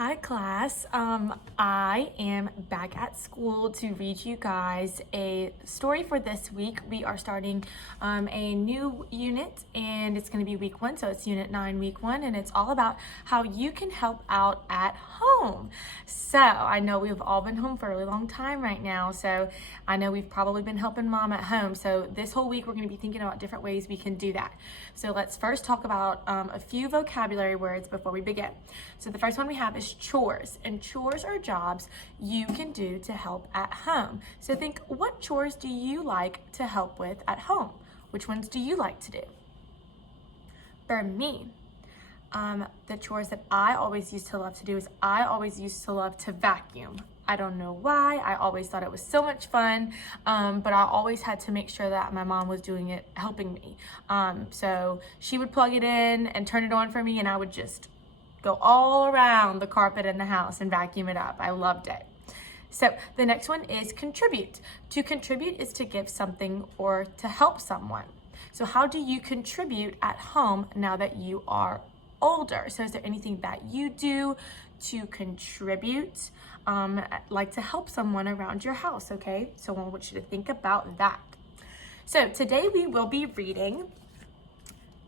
Hi class, I am back at school to read you guys a story for this week. We are starting a new unit and it's going to be week 1, so it's unit 9 week 1, and it's all about how you can help out at home. So I know we've all been home for a really long time right now, so I know we've probably been helping mom at home. So this whole week we're going to be thinking about different ways we can do that. So let's first talk about a few vocabulary words before we begin. So the first one we have is chores, and chores are jobs you can do to help at home. So think, what chores do you like to help with at home? Which ones do you like to do? For me, the chores that I always used to love to do is I always used to love to vacuum. I don't know why. I always thought it was so much fun, but I always had to make sure that my mom was doing it, helping me. So she would plug it in and turn it on for me, and I would just go all around the carpet in the house and vacuum it up. I loved it. So the next one is contribute. To contribute is to give something or to help someone. So how do you contribute at home now that you are older? So is there anything that you do to contribute, like to help someone around your house? Okay, so I want you to think about that. So today we will be reading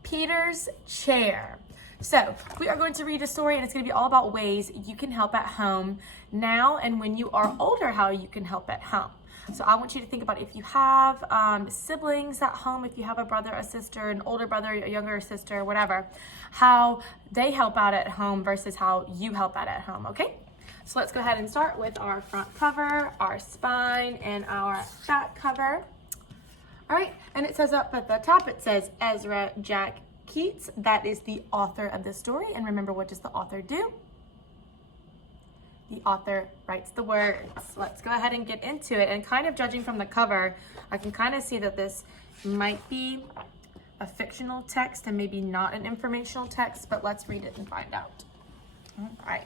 Peter's Chair. So we are going to read a story, and it's going to be all about ways you can help at home now and when you are older, how you can help at home. So I want you to think about if you have siblings at home, if you have a brother, a sister, an older brother, a younger sister, whatever, how they help out at home versus how you help out at home, okay? So let's go ahead and start with our front cover, our spine, and our back cover. All right, and it says up at the top, it says Ezra Jack Keats. That is the author of the story. And remember, what does the author do? The author writes the words. Let's go ahead and get into it. And kind of judging from the cover, I can kind of see that this might be a fictional text and maybe not an informational text, but let's read it and find out. All right.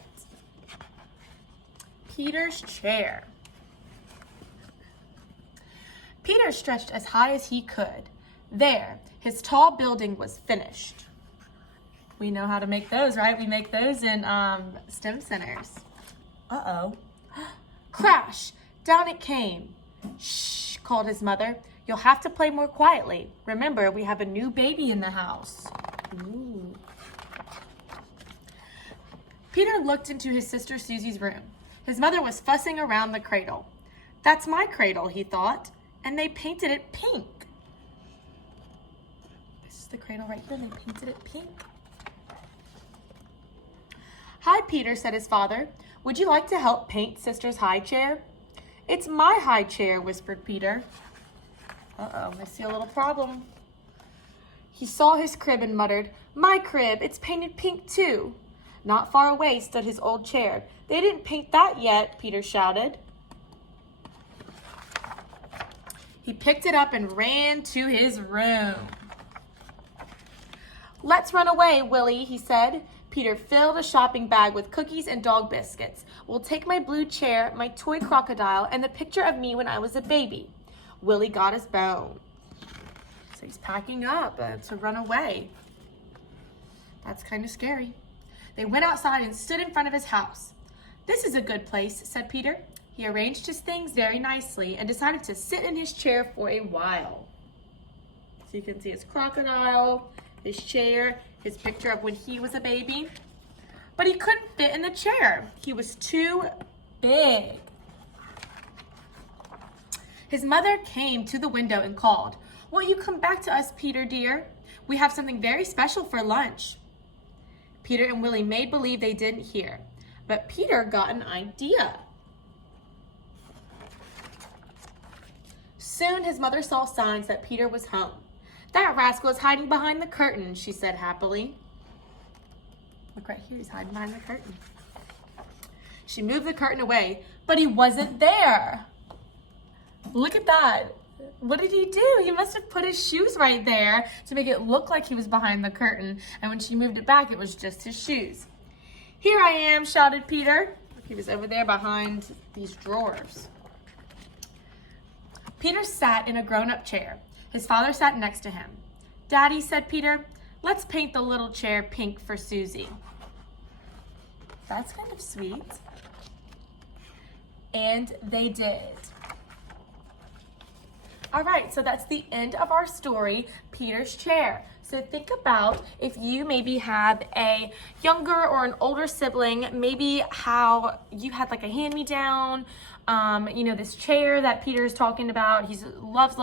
Peter's Chair. Peter stretched as high as he could. There, his tall building was finished. We know how to make those, right? We make those in STEM centers. Uh-oh. Crash! Down it came. Shh, called his mother. You'll have to play more quietly. Remember, we have a new baby in the house. Ooh. Peter looked into his sister Susie's room. His mother was fussing around the cradle. That's my cradle, he thought, and they painted it pink. The cradle right here, and they painted it pink. Hi, Peter, said his father. Would you like to help paint Sister's high chair? It's my high chair, whispered Peter. Uh-oh, I see a little problem. He saw his crib and muttered, My crib, it's painted pink too. Not far away stood his old chair. They didn't paint that yet, Peter shouted. He picked it up and ran to his room. Let's run away, Willie, he said. Peter filled a shopping bag with cookies and dog biscuits. We'll take my blue chair, my toy crocodile, and the picture of me when I was a baby. Willie got his bone. So he's packing up to run away. That's kind of scary. They went outside and stood in front of his house. This is a good place, said Peter. He arranged his things very nicely and decided to sit in his chair for a while. So you can see his crocodile, his chair, his picture of when he was a baby. But he couldn't fit in the chair. He was too big. His mother came to the window and called, Won't you come back to us, Peter, dear? We have something very special for lunch. Peter and Willie made believe they didn't hear, but Peter got an idea. Soon his mother saw signs that Peter was home. That rascal is hiding behind the curtain, she said happily. Look right here, he's hiding behind the curtain. She moved the curtain away, but he wasn't there. Look at that. What did he do? He must have put his shoes right there to make it look like he was behind the curtain. And when she moved it back, it was just his shoes. Here I am, shouted Peter. He was over there behind these drawers. Peter sat in a grown-up chair. His father sat next to him. Daddy, said Peter, let's paint the little chair pink for Susie. That's kind of sweet. And they did. All right, so that's the end of our story, Peter's Chair. So think about if you maybe have a younger or an older sibling, maybe how you had like a hand-me-down, this chair that Peter is talking about. He loves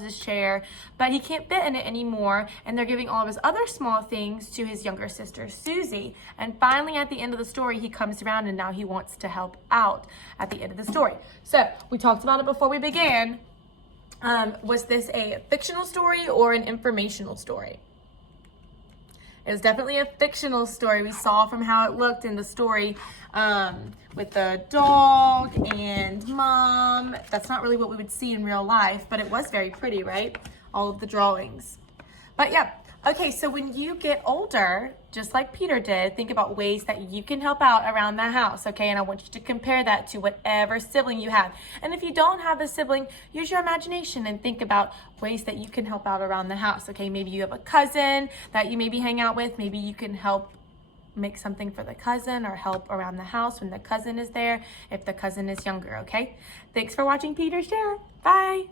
this chair, but he can't fit in it anymore. And they're giving all of his other small things to his younger sister, Susie. And finally, at the end of the story, he comes around and now he wants to help out at the end of the story. So we talked about it before we began. Was this a fictional story or an informational story? It was definitely a fictional story. We saw from how it looked in the story with the dog and mom. That's not really what we would see in real life, but it was very pretty, right? All of the drawings. But yeah, okay, so when you get older, just like Peter did, think about ways that you can help out around the house, okay? And I want you to compare that to whatever sibling you have. And if you don't have a sibling, use your imagination and think about ways that you can help out around the house, okay? Maybe you have a cousin that you maybe hang out with. Maybe you can help make something for the cousin or help around the house when the cousin is there, if the cousin is younger, okay? Thanks for watching Peter's Chair. Bye.